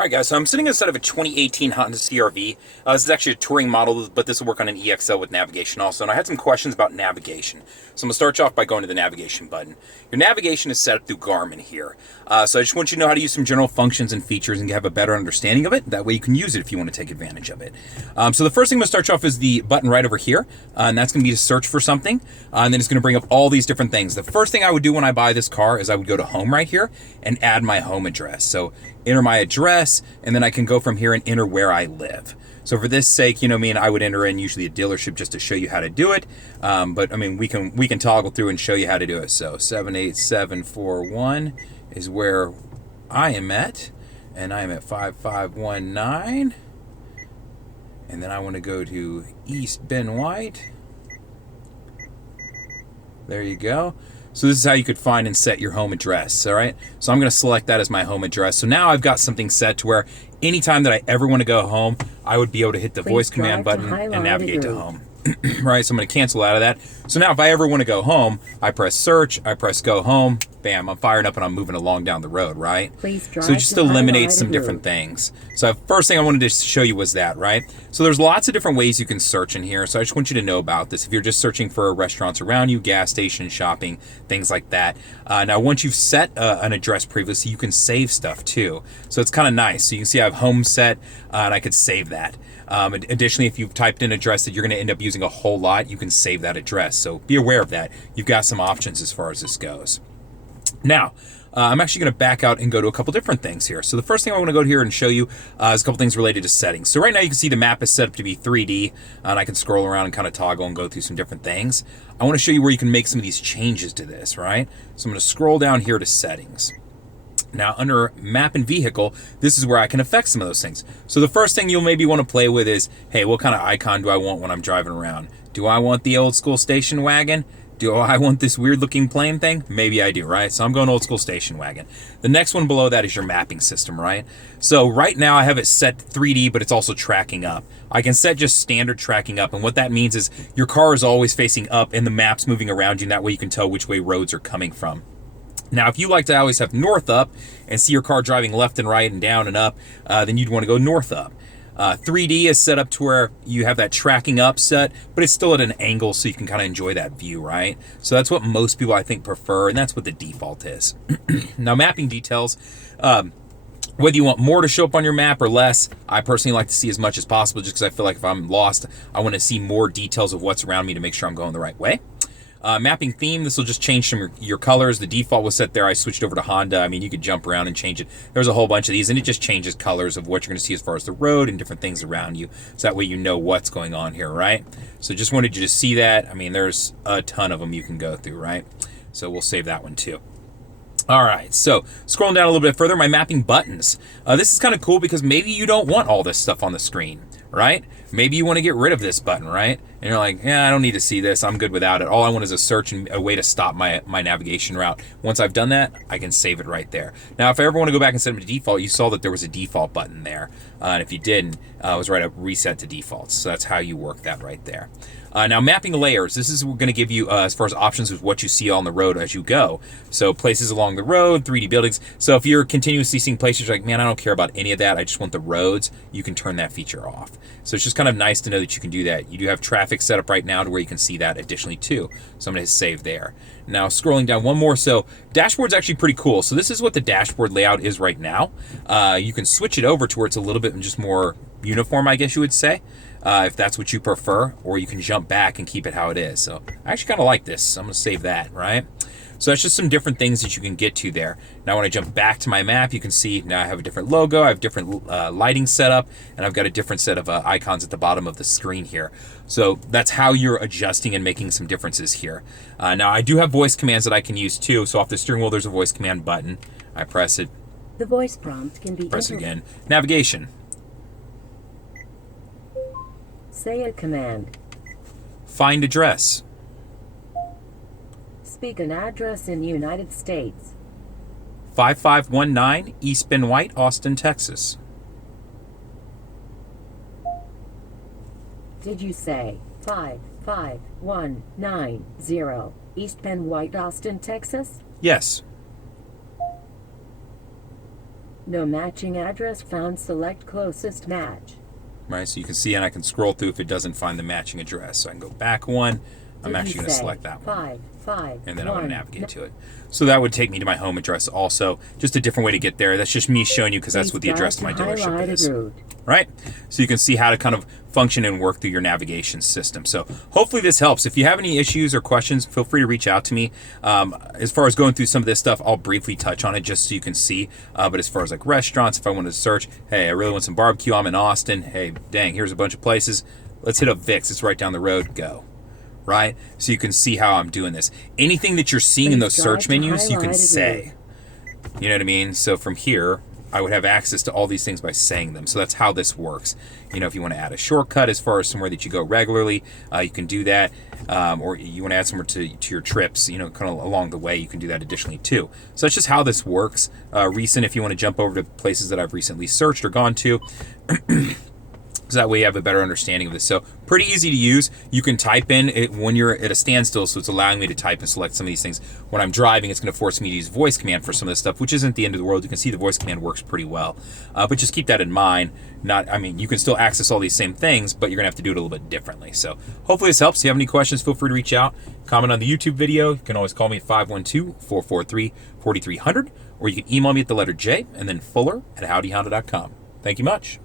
All right, guys, so I'm sitting inside of a 2018 Honda CR-V. This is actually a touring model, but this will work on an EXL with navigation also. And I had some questions about navigation. So I'm going to start you off by going to the navigation button. Your navigation is set up through Garmin here. So I just want you to know how to use some general functions and features and have a better understanding of it. That way you can use it if you want to take advantage of it. So the first thing I'm going to start you off is the button right over here. And that's going to be to search for something. And then it's going to bring up all these different things. The first thing I would do when I buy this car is I would go to home right here and add my home address. So enter my address, and then I can go from here and enter where I live. So for this sake, I would enter in usually a dealership just to show you how to do it. But I mean, we can toggle through and show you how to do it. So 78741 is where I am at, and I am at 5519. And then I want to go to East Ben White. There you go. So this is how you could find and set your home address, all right? So I'm going to select that as my home address. So now I've got something set to where anytime that I ever want to go home, I would be able to hit the voice command button and navigate to home. Right, so I'm going to cancel out of that. So now if I ever want to go home, I press search, I press go home, bam, I'm firing up and I'm moving along down the road, right? So it just eliminates some different things. So first thing I wanted to show you was that, right? So there's lots of different ways you can search in here. So I just want you to know about this. If you're just searching for restaurants around you, gas stations, shopping, things like that. Now once you've set an address previously, you can save stuff too. So it's kind of nice. So you can see I have home set and I could save that. Additionally, if you've typed in an address that you're going to end up using a whole lot, you can save that address. So be aware of that. You've got some options as far as this goes. Now, I'm actually going to back out and go to a couple different things here. So the first thing I want to go here and show you is a couple things related to settings. So right now you can see the map is set up to be 3D, and I can scroll around and kind of toggle and go through some different things. I want to show you where you can make some of these changes to this, right? So I'm going to scroll down here to settings. Now, under map and vehicle, this is where I can affect some of those things. So the first thing you'll maybe want to play with is, hey, what kind of icon do I want when I'm driving around? Do I want the old school station wagon? Do I want this weird looking plane thing? Maybe I do, right? So I'm going old school station wagon. The next one below that is your mapping system, right? So right now I have it set 3D, but it's also tracking up. I can set just standard tracking up, and what that means is your car is always facing up and the map's moving around you, and that way you can tell which way roads are coming from. Now, if you like to always have north up and see your car driving left and right and down and up, then you'd want to go north up. 3D is set up to where you have that tracking up set, but it's still at an angle so you can kind of enjoy that view, right? So that's what most people, I think, prefer, and that's what the default is. Now, mapping details, whether you want more to show up on your map or less, I personally like to see as much as possible just because I feel like if I'm lost, I want to see more details of what's around me to make sure I'm going the right way. Mapping theme, this will just change some your colors. The default was set there. I switched over to Honda. I mean, you could jump around and change it. There's a whole bunch of these, and it just changes colors of what you're going to see as far as the road and different things around you. So that way you know what's going on here, right? So just wanted you to see that. I mean, there's a ton of them you can go through, right? So we'll save that one too. All right, so scrolling down a little bit further, my mapping buttons. This is kind of cool because maybe you don't want all this stuff on the screen, right? Maybe you want to get rid of this button, right? And you're like, yeah, I don't need to see this. I'm good without it. All I want is a search and a way to stop my navigation route. Once I've done that, I can save it right there. Now, if I ever want to go back and set them to default, you saw that there was a default button there. And if you didn't, it was right up reset to defaults. So that's how you work that right there. Now, mapping layers. This is going to give you, as far as options with what you see on the road as you go. So places along the road, 3D buildings. So if you're continuously seeing places you're like, man, I don't care about any of that. I just want the roads. You can turn that feature off. So it's just kind of nice to know that you can do that. You do have traffic set up right now to where you can see that additionally too. So I'm going to save there. Now, scrolling down one more. So dashboard's actually pretty cool. So this is what the dashboard layout is right now. You can switch it over to where it's a little bit just more uniform, I guess you would say. If that's what you prefer, or you can jump back and keep it how it is. So I actually kind of like this. So I'm going to save that, right? So that's just some different things that you can get to there. Now when I jump back to my map, you can see now I have a different logo, I have different lighting setup, and I've got a different set of icons at the bottom of the screen here. So that's how you're adjusting and making some differences here. Now I do have voice commands that I can use too. So off the steering wheel, there's a voice command button. I press it. The voice prompt can be press it again. Navigation. Say a command. Find address. Speak an address in United States. 5519 East Ben White, Austin, Texas. Did you say 55190 East Ben White, Austin, Texas? Yes. No matching address found. Select closest match. Right, so you can see, and I can scroll through if it doesn't find the matching address. So I can go back one. I'm actually going to select that one. 5, and then I'm going to navigate to it. So that would take me to my home address also. Just a different way to get there. That's just me showing you because that's what the address of my dealership is. Right? So you can see how to kind of function and work through your navigation system. So hopefully this helps. If you have any issues or questions, feel free to reach out to me. As far as going through some of this stuff, I'll briefly touch on it just so you can see. But as far as like restaurants, if I wanted to search, hey, I really want some barbecue. I'm in Austin. Hey, dang, here's a bunch of places. Let's hit up Vic's. It's right down the road. Go. Right? So you can see how I'm doing this. Anything that you're seeing in those search menus, you can say. You know what I mean? So from here, I would have access to all these things by saying them. So that's how this works. You know, if you want to add a shortcut as far as somewhere that you go regularly, you can do that. Or you want to add somewhere to your trips, you know, kind of along the way, you can do that additionally too. So that's just how this works. Recent, if you want to jump over to places that I've recently searched or gone to. So that way you have a better understanding of this. So pretty easy to use. You can type in it when you're at a standstill, so it's allowing me to type and select some of these things. When I'm driving, it's going to force me to use voice command for some of this stuff, which isn't the end of the world. You can see the voice command works pretty well. But just keep that in mind. You can still access all these same things, but you're going to have to do it a little bit differently. So hopefully this helps. If you have any questions, feel free to reach out. Comment on the YouTube video. You can always call me at 512-443-4300, or you can email me at the letter J and then Fuller@howdyhonda.com. Thank you much.